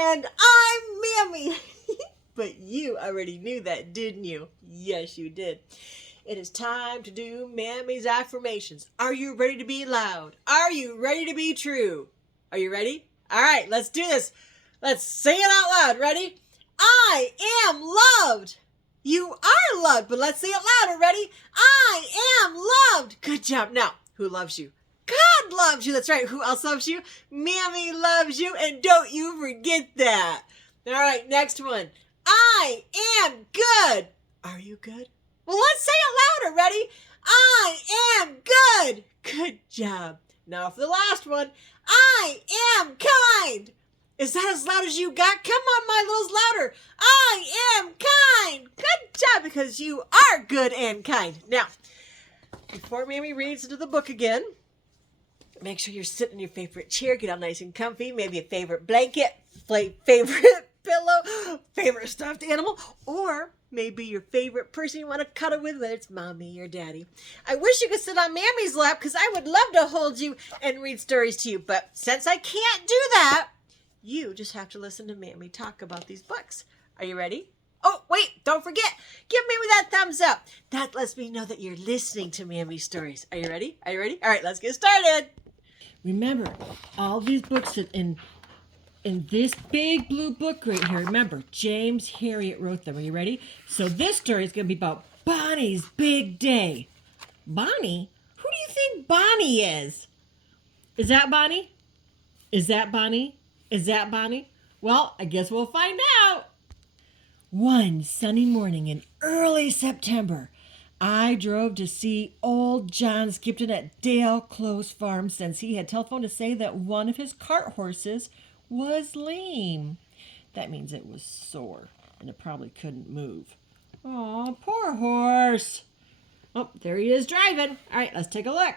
And I'm Mammy. But you already knew that, didn't you? Yes, you did. It is time to do Mammy's affirmations. Are you ready to be loud? Are you ready to be true? Are you ready? All right, let's do this. Let's say it out loud. Ready? I am loved. You are loved, but let's say it louder. Ready? I am loved. Good job. Now, who loves you? God loves you. That's right. Who else loves you? Mammy loves you, and don't you forget that. All right, next one. I am good. Are you good? Well, let's say it louder. Ready? I am good. Good job. Now for the last one. I am kind. Is that as loud as you got? Come on, my littles, louder. I am kind. Good job, because you are good and kind. Now, before Mammy reads into the book again, make sure you're sitting in your favorite chair. Get all nice and comfy. Maybe a favorite blanket, favorite pillow, favorite stuffed animal, or maybe your favorite person you want to cuddle with, whether it's mommy or daddy. I wish you could sit on Mammy's lap, because I would love to hold you and read stories to you. But since I can't do that, you just have to listen to Mammy talk about these books. Are you ready? Oh, wait, don't forget. Give Mammy that thumbs up. That lets me know that you're listening to Mammy's stories. Are you ready? Are you ready? All right, let's get started. Remember, all these books in this big blue book right here. Remember, James Herriot wrote them. Are you ready? So this story is going to be about Bonnie's big day. Bonnie? Who do you think Bonnie is? Is that Bonnie? Is that Bonnie? Is that Bonnie? Well, I guess we'll find out. One sunny morning in early September, I drove to see old John Skipton at Dale Close Farm, since he had telephoned to say that one of his cart horses was lame. That means it was sore, and it probably couldn't move. Oh, poor horse. Oh, there he is driving. All right, let's take a look.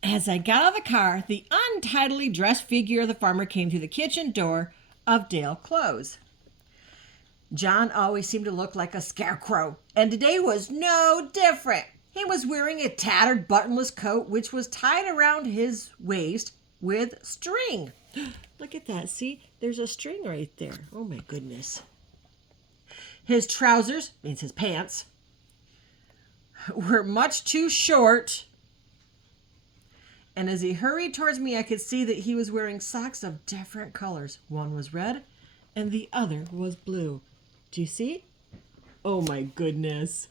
As I got out of the car, the untidily dressed figure of the farmer came through the kitchen door of Dale Close. John always seemed to look like a scarecrow, and today was no different. He was wearing a tattered buttonless coat, which was tied around his waist with string. Look at that. See, there's a string right there. Oh, my goodness. His trousers, means his pants, were much too short. And as he hurried towards me, I could see that he was wearing socks of different colors. One was red and the other was blue. Do you see? Oh, my goodness.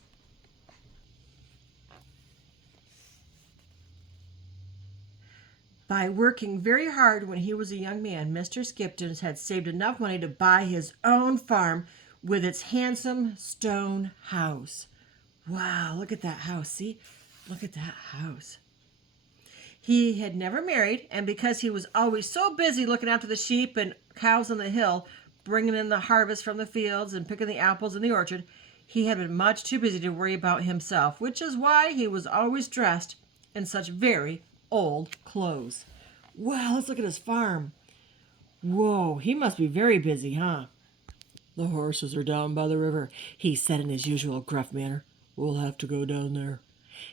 By working very hard when he was a young man, Mr. Skipton had saved enough money to buy his own farm with its handsome stone house. Wow, look at that house. See? Look at that house. He had never married, and because he was always so busy looking after the sheep and cows on the hill, bringing in the harvest from the fields and picking the apples in the orchard, he had been much too busy to worry about himself, which is why he was always dressed in such very old clothes. Wow, let's look at his farm. Whoa, he must be very busy, huh? The horses are down by the river, he said in his usual gruff manner. We'll have to go down there.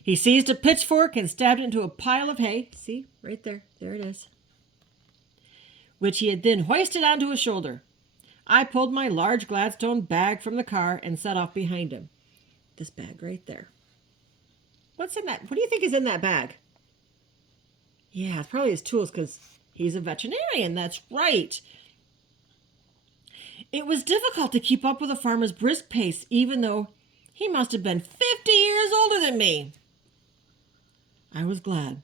He seized a pitchfork and stabbed it into a pile of hay. See, right there. There it is. Which he had then hoisted onto his shoulder. I pulled my large Gladstone bag from the car and set off behind him. This bag right there. What's in that? What do you think is in that bag? Yeah, it's probably his tools, because he's a veterinarian. That's right. It was difficult to keep up with the farmer's brisk pace, even though he must have been 50 years older than me. I was glad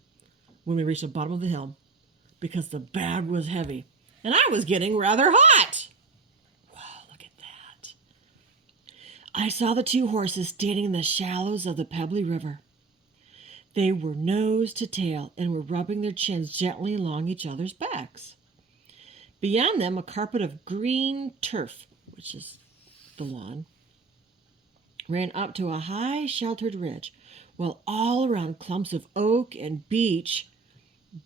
when we reached the bottom of the hill, because the bag was heavy and I was getting rather hot. Wow, look at that. I saw the two horses standing in the shallows of the pebbly river. They were nose to tail and were rubbing their chins gently along each other's backs. Beyond them, a carpet of green turf, which is the lawn, ran up to a high sheltered ridge, while all around clumps of oak and beech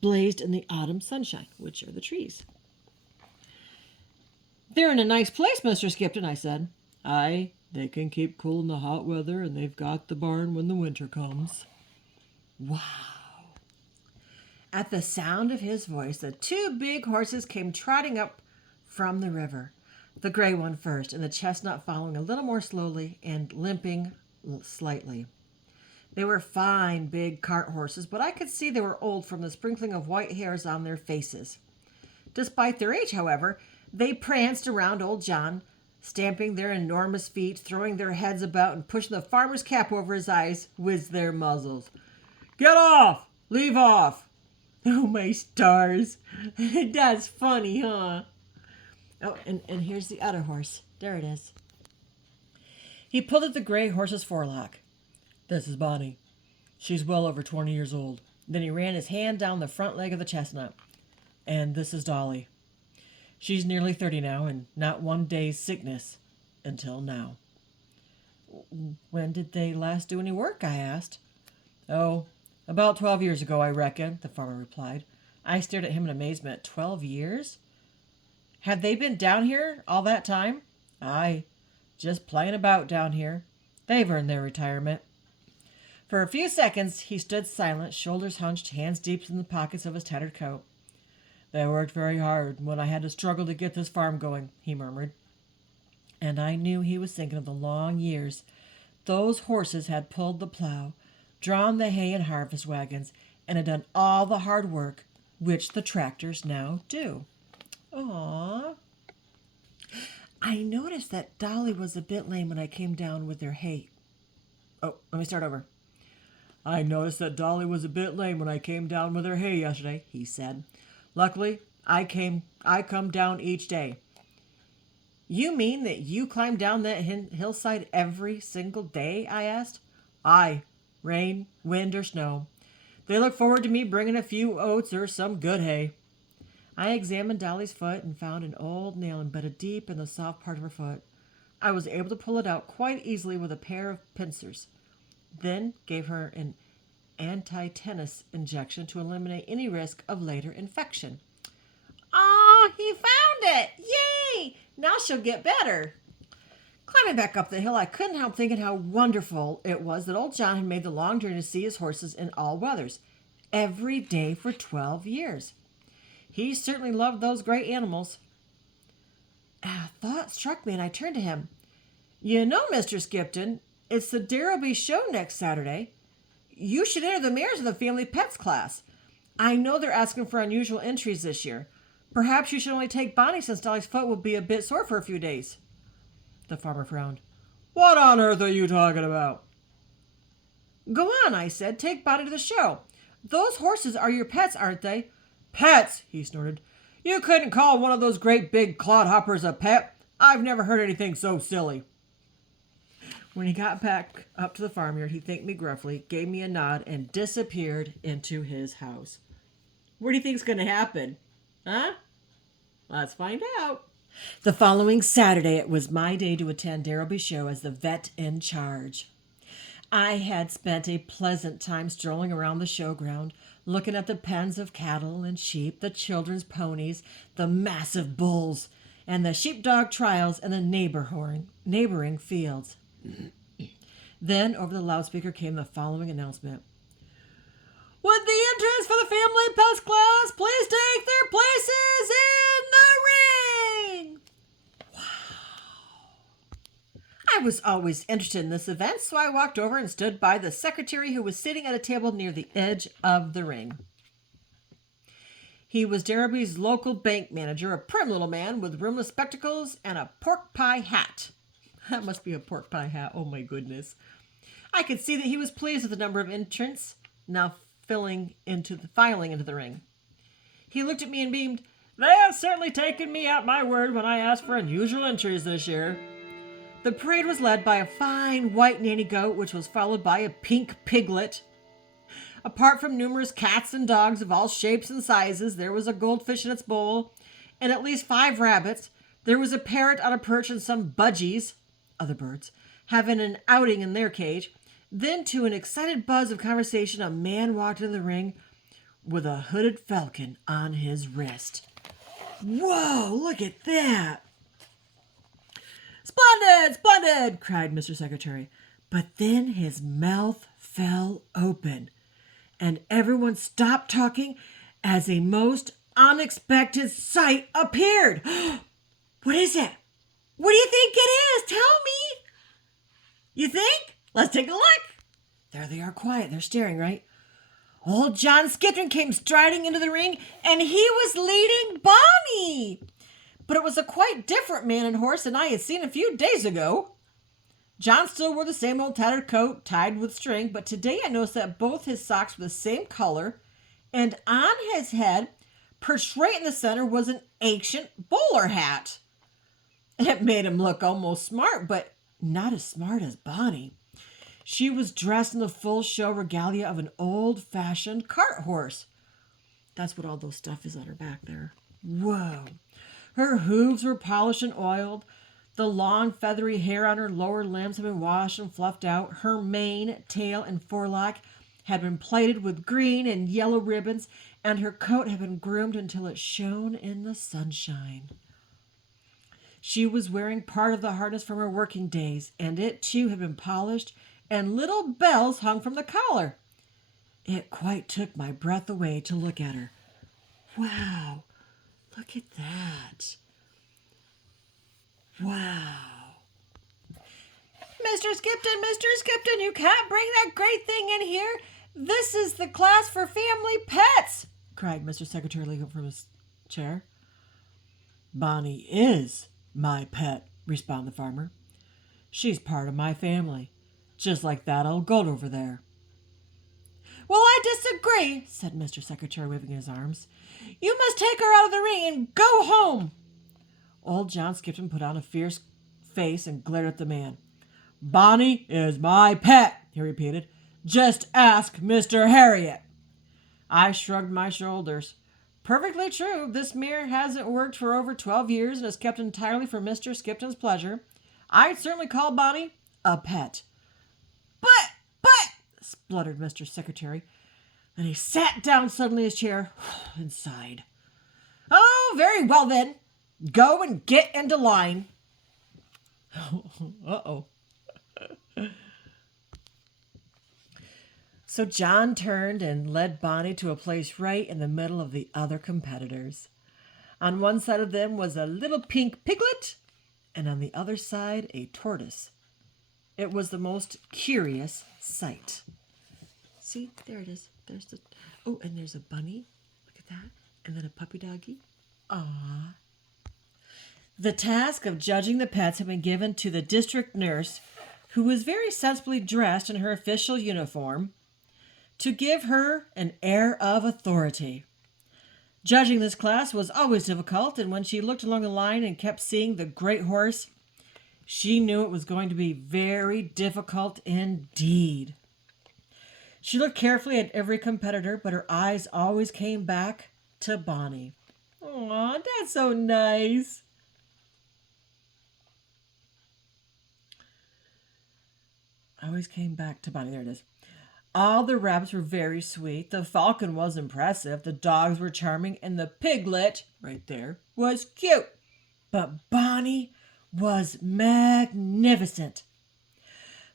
blazed in the autumn sunshine, which are the trees. They're in a nice place, Mr. Skipton, I said. Aye, they can keep cool in the hot weather, and they've got the barn when the winter comes. Wow. At the sound of his voice, the two big horses came trotting up from the river, the gray one first, and the chestnut following a little more slowly and limping slightly. They were fine, big cart horses, but I could see they were old from the sprinkling of white hairs on their faces. Despite their age, however, they pranced around old John, stamping their enormous feet, throwing their heads about, and pushing the farmer's cap over his eyes with their muzzles. "Get off! Leave off!" Oh, my stars. That's funny, huh? Oh, and here's the other horse. There it is. He pulled at the gray horse's forelock. "This is Bonnie. She's well over 20 years old." Then he ran his hand down the front leg of the chestnut. "And this is Dolly. She's nearly 30 now, and not one day's sickness until now." "When did they last do any work?" I asked. "Oh, about 12 years ago, I reckon," the farmer replied. I stared at him in amazement. 12 years? Had they been down here all that time? Aye, just playing about down here. They've earned their retirement. For a few seconds he stood silent, shoulders hunched, hands deep in the pockets of his tattered coat. "They worked very hard when I had to struggle to get this farm going," he murmured. And I knew he was thinking of the long years those horses had pulled the plow, drawn the hay and harvest wagons, and had done all the hard work which the tractors now do. Aww. I noticed that Dolly was a bit lame when I came down with their hay. Oh, let me start over. "I noticed that Dolly was a bit lame when I came down with her hay yesterday," he said. "Luckily, I come down each day." "You mean that you climb down that hillside every single day?" I asked. "Aye, rain, wind, or snow. They look forward to me bringing a few oats or some good hay." I examined Dolly's foot and found an old nail embedded deep in the soft part of her foot. I was able to pull it out quite easily with a pair of pincers, then gave her an anti-tetanus injection to eliminate any risk of later infection. "Ah, he found it! Yay! Now she'll get better." Climbing back up the hill, I couldn't help thinking how wonderful it was that old John had made the long journey to see his horses in all weathers, every day for 12 years. He certainly loved those great animals. A thought struck me, and I turned to him. "You know, Mr. Skipton, it's the Darrowby show next Saturday. You should enter the mares of the family pets class. I know they're asking for unusual entries this year. Perhaps you should only take Bonnie, since Dolly's foot will be a bit sore for a few days." The farmer frowned. "What on earth are you talking about?" "Go on," I said. "Take Bonnie to the show. Those horses are your pets, aren't they?" "Pets!" he snorted. "You couldn't call one of those great big clodhoppers a pet. I've never heard anything so silly." When he got back up to the farmyard, he thanked me gruffly, gave me a nod, and disappeared into his house. What do you think's going to happen? Huh? Let's find out. The following Saturday, it was my day to attend Darrowby Show as the vet in charge. I had spent a pleasant time strolling around the showground, looking at the pens of cattle and sheep, the children's ponies, the massive bulls, and the sheepdog trials and the neighboring fields. Then over the loudspeaker came the following announcement. "Would the entrants for the family pets class please take their places in the ring?" Wow. I was always interested in this event, so I walked over and stood by the secretary, who was sitting at a table near the edge of the ring. He was Darrowby's local bank manager, a prim little man with rimless spectacles and a pork pie hat. That must be a pork pie hat. Oh, my goodness. I could see that he was pleased with the number of entrants now filing into the ring. He looked at me and beamed. "They have certainly taken me at my word when I asked for unusual entries this year." The parade was led by a fine white nanny goat, which was followed by a pink piglet. Apart from numerous cats and dogs of all shapes and sizes, there was a goldfish in its bowl and at least 5 rabbits. There was a parrot on a perch and some budgies, other birds, having an outing in their cage. Then, to an excited buzz of conversation, a man walked into the ring with a hooded falcon on his wrist. "Whoa, look at that!" "Splendid, splendid!" cried Mr. Secretary. But then his mouth fell open, and everyone stopped talking as a most unexpected sight appeared. What is it? What do you think it is? Tell me. You think? Let's take a look. There they are, quiet. They're staring, right? Old John Skipton came striding into the ring, and he was leading Bonnie. But it was a quite different man and horse than I had seen a few days ago. John still wore the same old tattered coat, tied with string, but today I noticed that both his socks were the same color, and on his head, perched right in the center, was an ancient bowler hat. It made him look almost smart, but not as smart as Bonnie. She was dressed in the full show regalia of an old-fashioned cart horse. That's what all those stuff is on her back there. Whoa. Her hooves were polished and oiled. The long, feathery hair on her lower limbs had been washed and fluffed out. Her mane, tail, and forelock had been plaited with green and yellow ribbons, and her coat had been groomed until it shone in the sunshine. She was wearing part of the harness from her working days, and it, too, had been polished, and little bells hung from the collar. It quite took my breath away to look at her. Wow, look at that. Wow. Mr. Skipton, you can't bring that great thing in here. This is the class for family pets, cried Mr. Secretary, leaping from his chair. Bonnie is my pet, responded the farmer. She's part of my family, just like that old goat over there. Well, I disagree, said Mr. Secretary, waving his arms. You must take her out of the ring and go home. Old John Skipton put on a fierce face and glared at the man. Bonnie is my pet, he repeated. Just ask Mr. Herriot. I shrugged my shoulders. Perfectly true. This mare hasn't worked for over 12 years and is kept entirely for Mr. Skipton's pleasure. I'd certainly call Bonnie a pet. But, spluttered Mr. Secretary. And he sat down suddenly in his chair and sighed. Oh, very well then. Go and get into line. Uh-oh. So John turned and led Bonnie to a place right in the middle of the other competitors. On one side of them was a little pink piglet, and on the other side a tortoise. It was the most curious sight. See, there it is. And there's a bunny. Look at that. And then a puppy doggy. Aww. The task of judging the pets had been given to the district nurse, who was very sensibly dressed in her official uniform, to give her an air of authority. Judging this class was always difficult, and when she looked along the line and kept seeing the great horse, she knew it was going to be very difficult indeed. She looked carefully at every competitor, but her eyes always came back to Bonnie. Aw, that's so nice. Always came back to Bonnie. There it is. All the rabbits were very sweet. The falcon was impressive. The dogs were charming. And the piglet, right there, was cute. But Bonnie was magnificent.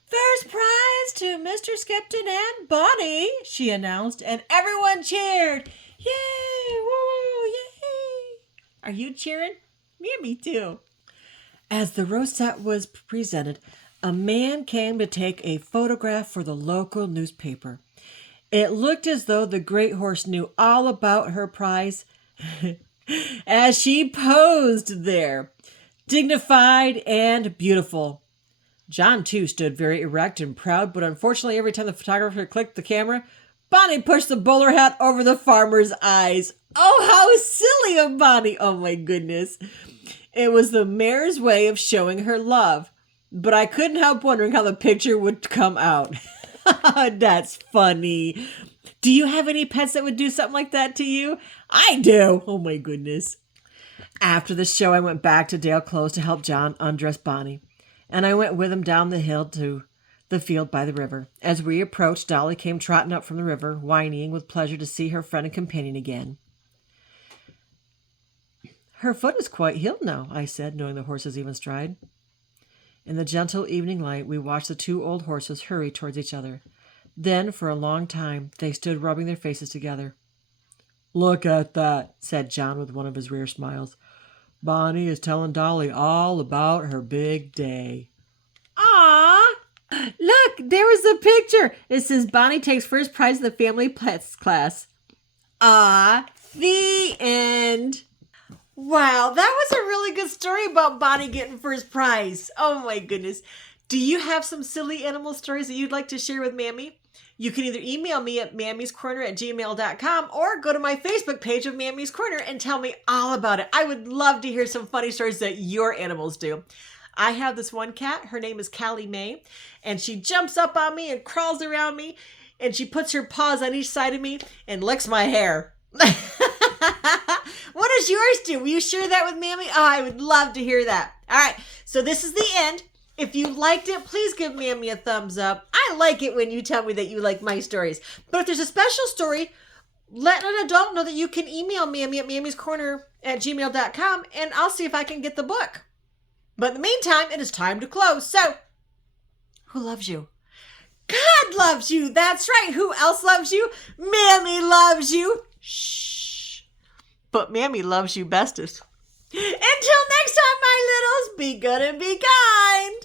First prize to Mr. Skipton and Bonnie, she announced, and everyone cheered. Yay! Woo! Yay! Are you cheering? Me too. As the rosette was presented, a man came to take a photograph for the local newspaper. It looked as though the great horse knew all about her prize as she posed there, dignified and beautiful. John, too, stood very erect and proud, but unfortunately, every time the photographer clicked the camera, Bonnie pushed the bowler hat over the farmer's eyes. Oh, how silly of Bonnie! Oh, my goodness. It was the mare's way of showing her love. But I couldn't help wondering how the picture would come out. That's funny. Do you have any pets that would do something like that to you? I do. Oh, my goodness. After the show, I went back to Dale Close to help John undress Bonnie. And I went with him down the hill to the field by the river. As we approached, Dolly came trotting up from the river, whinnying with pleasure to see her friend and companion again. Her foot is quite healed now, I said, knowing the horse's even stride. In the gentle evening light, we watched the two old horses hurry towards each other. Then, for a long time, they stood rubbing their faces together. Look at that, said John with one of his rare smiles. Bonnie is telling Dolly all about her big day. Aww! Look, there was a picture. It says Bonnie takes first prize in the family pets class. The end. Wow, that was a really good story about Bonnie getting first prize. Oh my goodness. Do you have some silly animal stories that you'd like to share with Mammy? You can either email me at mammyscorner@gmail.com or go to my Facebook page of Mammy's Corner and tell me all about it. I would love to hear some funny stories that your animals do. I have this one cat. Her name is Callie Mae, and she jumps up on me and crawls around me, and she puts her paws on each side of me and licks my hair. What does yours do? Will you share that with Mammy? Oh, I would love to hear that. All right, so this is the end. If you liked it, please give Mammy a thumbs up. I like it when you tell me that you like my stories. But if there's a special story, let an adult know that you can email Mammy at mammyscorner@gmail.com, and I'll see if I can get the book. But in the meantime, it is time to close. So, who loves you? God loves you. That's right. Who else loves you? Mammy loves you. Shh. But Mammy loves you bestest. Until next time, my littles, be good and be kind.